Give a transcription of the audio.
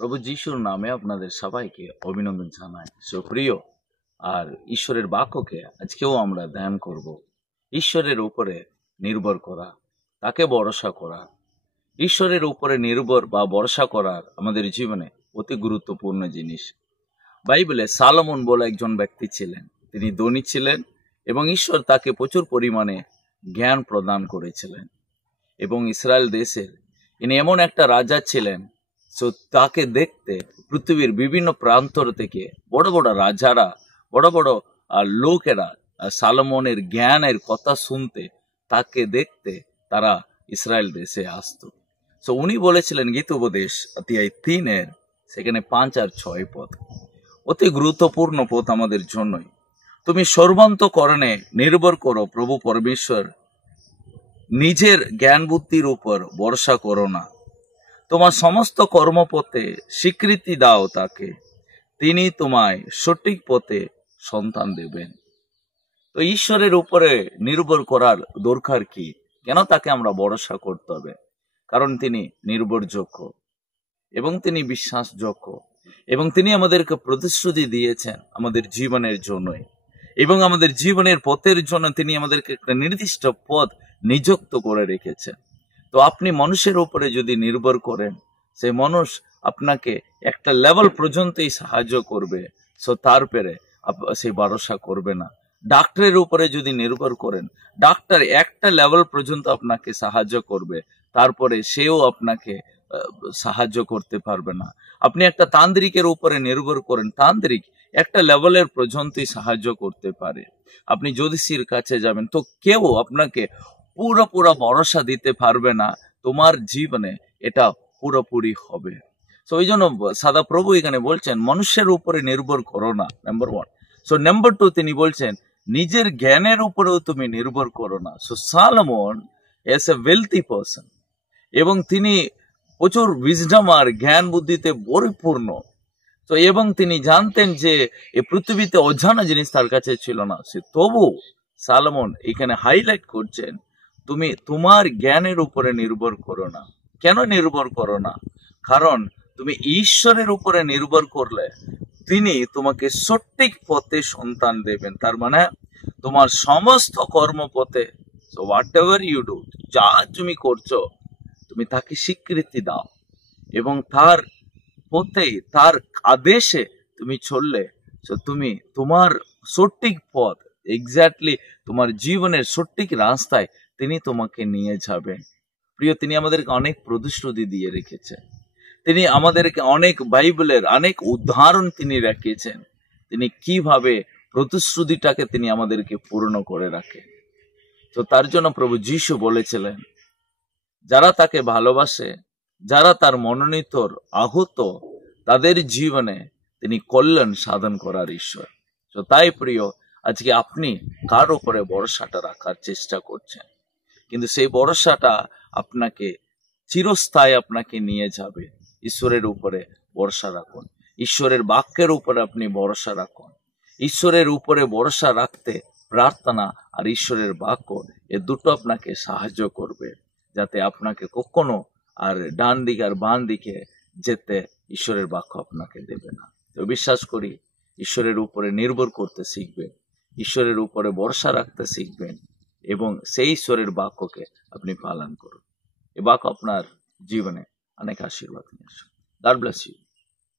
প্রভু যিশুর নামে আপনাদের সবাইকে অভিনন্দন জানাই। সুপ্রিয়, আর ঈশ্বরের বাক্যকে আজকেও আমরা ধ্যান করব। ঈশ্বরের উপরে নির্ভর করা, তাকে ভরসা করা, ঈশ্বরের উপরে নির্ভর বা ভরসা করার আমাদের জীবনে অতি গুরুত্বপূর্ণ জিনিস। বাইবেলে সালোমন বলে একজন ব্যক্তি ছিলেন। তিনি ধনী ছিলেন এবং ঈশ্বর তাকে প্রচুর পরিমাণে জ্ঞান প্রদান করেছিলেন। এবং ইসরায়েল দেশের ইনি এমন একটা রাজা ছিলেন, তো তাকে দেখতে পৃথিবীর বিভিন্ন প্রান্তর থেকে বড় বড় রাজারা, বড় বড় লোকেরা সালোমনের জ্ঞানের কথা শুনতে, তাকে দেখতে তারা ইসরায়েল দেশে আসতো। তো উনি বলেছিলেন গীতোপদেশ অধ্যায় 3 সেখানে 5 আর 6 পদ, অতি গুরুত্বপূর্ণ পদ আমাদের জন্যই। তুমি সর্বান্তকরণে নির্ভর করো প্রভু পরমেশ্বর, নিজের জ্ঞান বুদ্ধির উপর ভরসা করো না। তোমার সমস্ত কর্মপথে স্বীকৃতি দাও তাকে, তিনি তোমায় সঠিক পথে সন্তান দেবেন। তো ঈশ্বরের উপরে নির্ভর করার দরকার কি? কেন তাকে আমরা ভরসা করতে হবে? কারণ তিনি নির্ভরযোগ্য এবং তিনি বিশ্বাসযোগ্য এবং তিনি আমাদেরকে প্রতিশ্রুতি দিয়েছেন আমাদের জীবনের জন্যই, এবং আমাদের জীবনের পথের জন্য তিনি আমাদেরকে একটা নির্দিষ্ট পথ নিযুক্ত করে রেখেছেন। তো আপনি মানুষের উপরে যদি নির্ভর করেন, সেই মানুষ আপনাকে একটা লেভেল পর্যন্তই সাহায্য করবে, সো তারপরে সেই ভরসা করবে না। ডাক্তারের উপরে যদি নির্ভর করেন, ডাক্তার একটা লেভেল পর্যন্ত আপনাকে সাহায্য করবে, তারপরে সেও আপনাকে সাহায্য করতে পারবে না। আপনি একটা তান্ত্রিকের উপরে নির্ভর করেন, তান্ত্রিক একটা লেভেলের পর্যন্তই সাহায্য করতে পারে। আপনি জ্যোতিষীর কাছে যাবেন, তো কেউ আপনাকে পুরোপুরা ভরসা দিতে পারবে না, তোমার জীবনে এটা পুরোপুরি হবে। তো ওই জন্য সাদা প্রভু এখানে বলছেন মানুষের উপরে নির্ভর করো না, নাম্বার 1। সো নাম্বার 2 তিনি বলছেন নিজের জ্ঞানের উপরেও তুমি নির্ভর করো না। So Salomon S A wealthy person, এবং তিনি প্রচুর উইজডম আর জ্ঞান বুদ্ধিতে পরিপূর্ণ। তো এবং তিনি জানতেন যে এই পৃথিবীতে অজানা জিনিস তার কাছে ছিল না। সে তবু সালোমন এখানে হাইলাইট করছেন তুমি তোমার জ্ঞানের উপরে নির্ভর করো না। কেন নির্ভর করো না? কারণ তুমি ঈশ্বরের উপরে নির্ভর করলে তিনি তোমাকে সঠিক পথে সন্তান দেবেন। তার মানে তোমার সমস্ত কর্মপথে, so whatever you do, যা তুমি করছো, তুমি তাকে স্বীকৃতি দাও এবং তার পথে, তার আদেশে তুমি চললে, তো তুমি তোমার সঠিক পথ, এক্স্যাক্টলি তোমার জীবনের সঠিক রাস্তায় তিনি তোমাকে নিয়ে যাবেন। প্রিয়, তিনি আমাদেরকে অনেক প্রতিশ্রুতি দিয়ে রেখেছেন। তিনি আমাদেরকে অনেক বাইবেলের অনেক উদাহরণ তিনি রেখেছেন, তিনি কিভাবে প্রতিশ্রুতিটাকে তিনি আমাদেরকে পূর্ণ করে রাখে। তো তার জন্য প্রভু যিশু বলেছিলেন যারা তাকে ভালোবাসে, যারা তার মনোনীতর আহত, তাদের জীবনে তিনি কল্যাণ সাধন করার ঈশ্বর। তো তাই প্রিয়, আজকে আপনি কার উপরে ভরসাটা রাখার চেষ্টা করছেন? কিন্তু সেই ভরসাটা আপনাকে চিরস্থায়ী আপনাকে নিয়ে যাবে। ঈশ্বরের উপরে ভরসা রাখুন, ঈশ্বরের বাক্যের উপরে আপনি ভরসা রাখুন। ঈশ্বরের উপরে ভরসা রাখতে প্রার্থনা আর ঈশ্বরের বাক্য, এ দুটো আপনাকে সাহায্য করবে, যাতে আপনাকে কখনো আর ডান দিকে আর বাম দিকে যেতে ঈশ্বরের বাক্য আপনাকে দেবে না। তো বিশ্বাস করি ঈশ্বরের উপরে নির্ভর করতে শিখবেন, ঈশ্বরের উপরে ভরসা রাখতে শিখবেন, এবং সেই ঈশ্বরের বাক্যকে আপনি পালন করুন। এই বাক্য আপনার জীবনে অনেক আশীর্বাদ নিয়ে আসুন। God bless you.